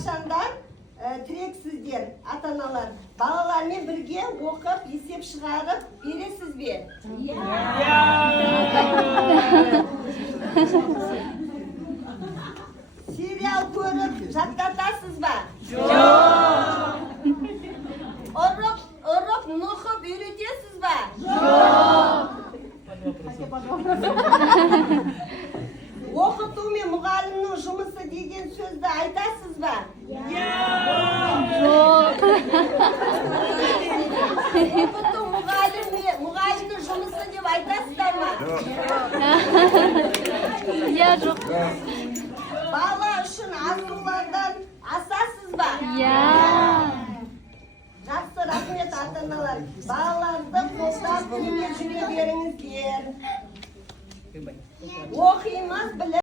қашандан тірексіздер, ата-аналар? Балалармен бірге оқып, есеп шығарып бересіз бе? Сериал көріп жаттатасыз ба? Ұрып нұқып үйретесіз ба? Оқыту мен мұғалімнің жұмысы деген сөзді айтасыз ба? Оқыту мұғалімнің жұмысы деп айтасыздар ма? Жоқ. Бала үшін азулардан асасыз ба? Жақсы, рахмет ата-аналар. Балаларды қолдап жүре беріңіздер. Оқимыз, біліп